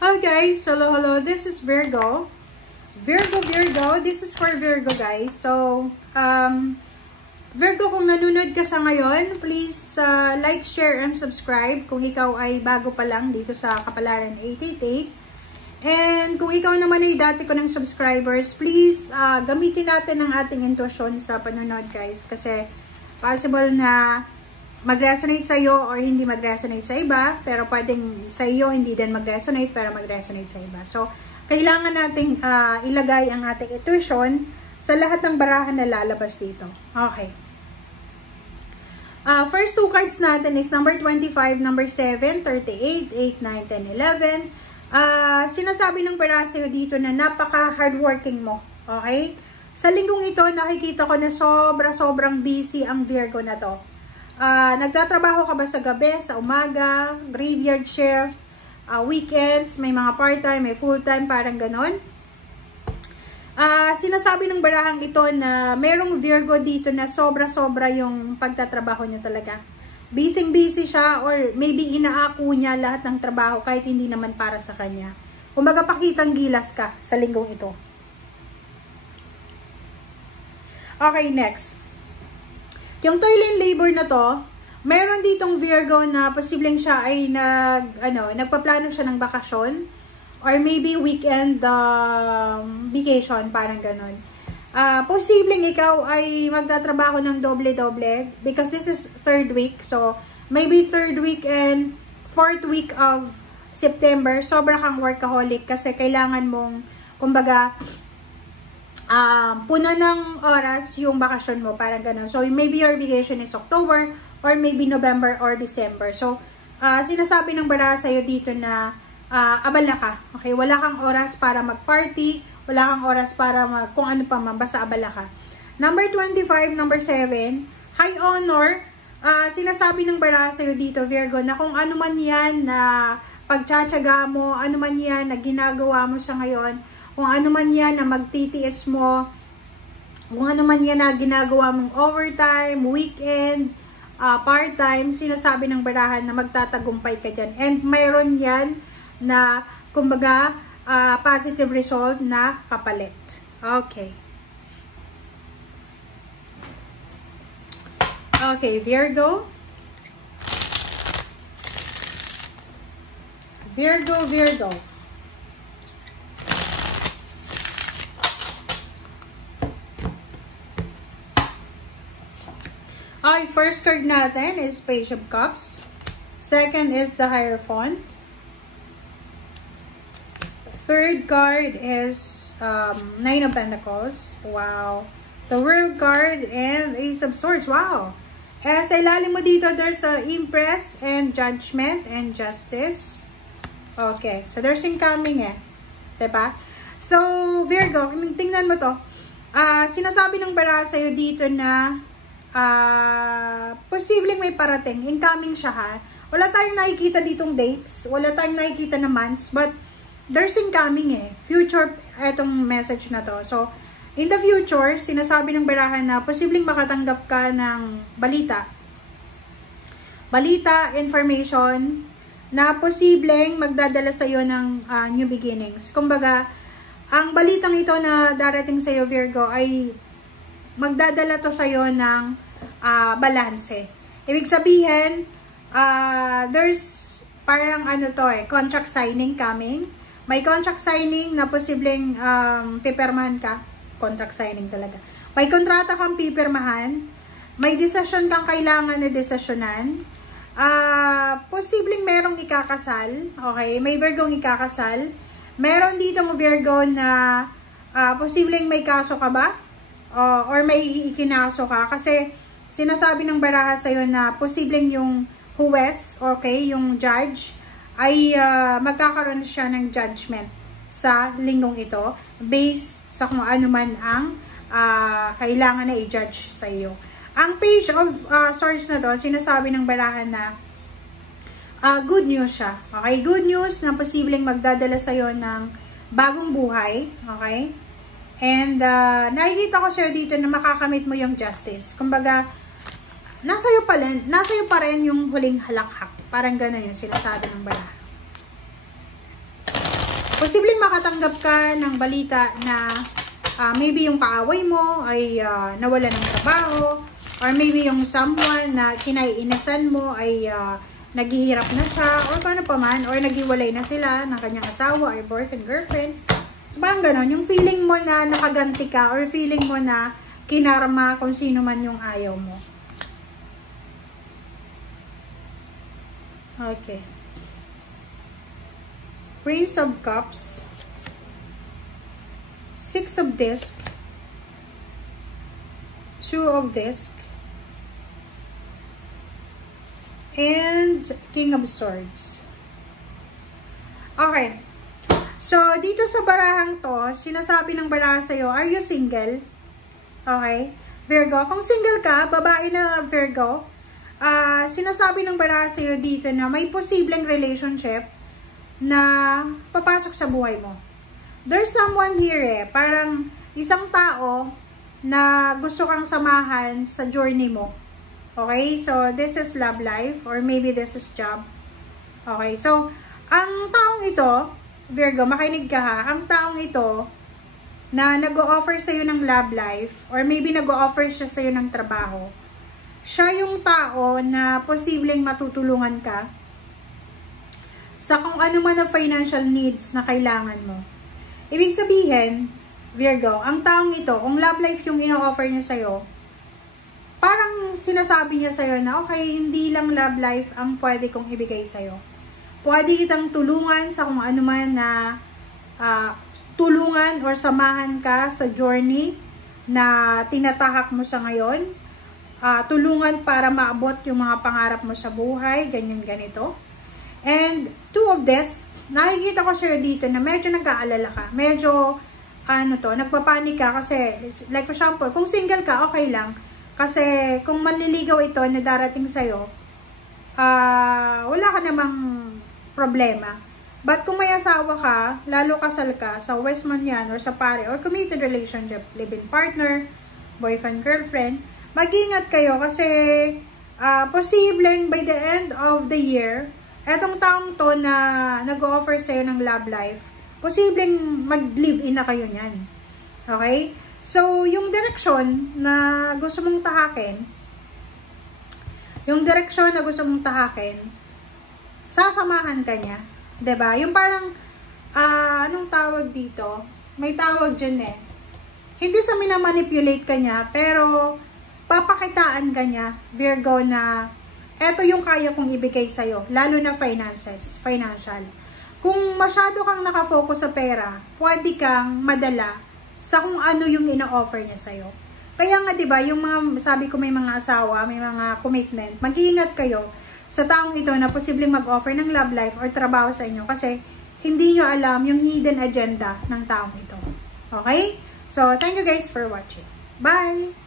Hi guys, hello, this is Virgo. Virgo, this is for Virgo guys. So, Virgo, kung nanonood ka sa ngayon, please like, share, and subscribe kung ikaw ay bago pa lang dito sa Kapalaran 888. And kung ikaw naman ay dati ko ng subscribers, please gamitin natin ang ating intuition sa panonood guys. Kasi possible na mag-resonate sa iyo or hindi mag-resonate sa iba, pero pwedeng sa iyo hindi din mag-resonate pero mag-resonate sa iba. So, kailangan nating ilagay ang ating intuition sa lahat ng barahan na lalabas dito. Okay. First two cards natin is number 25, number 7, 38, 8, 9, 10, 11. Sinasabi ng baraha sa iyo dito na napaka-hardworking mo. Okay? Sa linggong ito, nakikita ko na sobrang busy ang Virgo na to. Nagtatrabaho ka ba sa gabi, sa umaga, graveyard shift, weekends, may mga part-time, may full-time, parang ganon. Sinasabi ng barahang ito na merong Virgo dito na sobra-sobra yung pagtatrabaho niya talaga. Busy siya or maybe inaako niya lahat ng trabaho kahit hindi naman para sa kanya. Kumbaga pakitang gilas ka sa linggong ito. Okay, next. Yung toil and labor na to, meron ditong Virgo na posibleng siya ay nagpaplano siya ng bakasyon or maybe weekend vacation, parang ganon. Posibleng ikaw ay magtatrabaho ng doble-doble because this is third week. So, maybe third week and fourth week of September, sobra kang workaholic kasi kailangan mong, kumbaga, puno ng oras yung bakasyon mo, parang ganun. So, maybe your vacation is October or maybe November or December. So, sinasabi ng baraha sa'yo dito na abala ka. Okay? Wala kang oras para mag-party, wala kang oras para kung ano pa man, basta abala ka. Number 25, number 7, high honor. Sinasabi ng baraha sa'yo dito, Virgo, na kung ano man yan na pagtsatsaga mo, ano man yan na ginagawa mo sa ngayon, kung ano man yan na magtitiis mo, kung ano man yan na ginagawa mong overtime, weekend, part-time, sinasabi ng barahan na magtatagumpay ka dyan. And mayroon yan na, kumbaga, positive result na kapalit. Okay. Okay, Virgo. Virgo. Okay, first card natin is Page of Cups. Second is the Hierophant. Third card is Nine of Pentacles. Wow. The World card and Ace of Swords. Wow. Sa ilalim mo dito, there's Empress and Judgment and Justice. Okay. So, there's incoming Diba? So, Virgo, tingnan mo to. Sinasabi ng baraha sa'yo dito na posibleng may parating. Incoming siya ha. Wala tayong nakikita ditong dates. Wala tayong nakikita na months. But, there's incoming future, etong message na to. So, in the future, sinasabi ng barahan na posibleng makatanggap ka ng balita. Balita, information, na posibleng magdadala sa'yo ng new beginnings. Kumbaga, ang balitang ito na darating sa'yo, Virgo, ay magdadala to sa'yo ng balanse. Ibig sabihin, there's parang contract signing coming. May contract signing na posibleng pipirmahan ka. Contract signing talaga. May kontrata kang pipirmahan. May desisyon kang kailangan na desisyonan. Posibleng merong ikakasal. Okay? May Virgong ikakasal. Meron dito mo Virgo na posibleng may kaso ka ba? Or may ikinaso ka. Kasi sinasabi ng baraha sa'yo na posibleng yung huwes, okay, yung judge, ay magkakaroon siya ng judgment sa linggong ito based sa kung ano man ang kailangan na i-judge sa iyo. Ang Page of Swords na to, sinasabi ng barahan na good news siya. Okay? Good news na posibleng magdadala sa iyo ng bagong buhay. Okay? And nakikita ko sa'yo dito na makakamit mo yung justice. Kumbaga, nasa iyo pa rin yung huling halakhak. Parang gano'n yung sinasabi ng baraha. Posibleng makatanggap ka ng balita na maybe yung kaaway mo ay nawala ng trabaho, or maybe yung someone na kinaiinisan mo ay naghihirap na siya, or paano pa man, or naghiwalay na sila ng kanyang asawa or boyfriend, girlfriend. So parang ganon, yung feeling mo na nakaganti ka, or feeling mo na kinarma kung sino man yung ayaw mo. Okay. Prince of Cups, Six of Discs, Two of Discs, and King of Swords. Okay. So, dito sa barahang to, sinasabi ng baraha sa'yo, are you single? Okay. Virgo. Kung single ka, babae na Virgo, sinasabi ng baraha sa'yo dito na may posibleng relationship na papasok sa buhay mo. There's someone here parang isang tao na gusto kang samahan sa journey mo. Okay? So, this is love life, or maybe this is job. Okay? So, ang taong ito, Virgo, makinig ka ha, ang taong ito na nag-o-offer sa'yo ng love life, or maybe nag-o-offer siya sa'yo ng trabaho, siya yung tao na posibleng matutulungan ka sa kung ano man ang financial needs na kailangan mo. Ibig sabihin, Virgo, ang taong ito, kung love life yung ino-offer niya sa'yo, parang sinasabi niya sa'yo na, okay, hindi lang love life ang pwede kong ibigay sa'yo. Pwede kitang tulungan sa kung ano man na tulungan or samahan ka sa journey na tinatahak mo sa ngayon. Tulungan para maabot yung mga pangarap mo sa buhay, ganyan ganito. And two of this, nakikita ko sa'yo dito na medyo nag-aalala ka. Medyo, nagpapanik ka kasi, like for example, kung single ka, okay lang. Kasi kung manliligaw ito na darating sa'yo, wala ka namang problema. But kung may asawa ka, lalo kasal ka, sa Westman yan, or sa pare, or committed relationship, live-in partner, boyfriend, girlfriend, mag-ingat kayo kasi posibleng by the end of the year, etong taong to na nag-offer sa'yo ng love life, posibleng mag-live-in na kayo niyan. Okay? So, yung direksyon na gusto mong tahakin, sasamahan ka niya. 'Di ba? Yung parang, anong tawag dito? May tawag dyan eh. Hindi sa minamanipulate ka niya, pero papakitaan ka niya, Virgo, na eto yung kaya kong ibigay sa'yo, lalo na financial. Kung masyado kang nakafocus sa pera, pwede kang madala sa kung ano yung ino-offer niya sa'yo. Kaya nga, diba, yung mga, sabi ko may mga asawa, may mga commitment, mag-iingat kayo sa taong ito na posibleng mag-offer ng love life or trabaho sa inyo kasi hindi nyo alam yung hidden agenda ng taong ito. Okay? So, thank you guys for watching. Bye!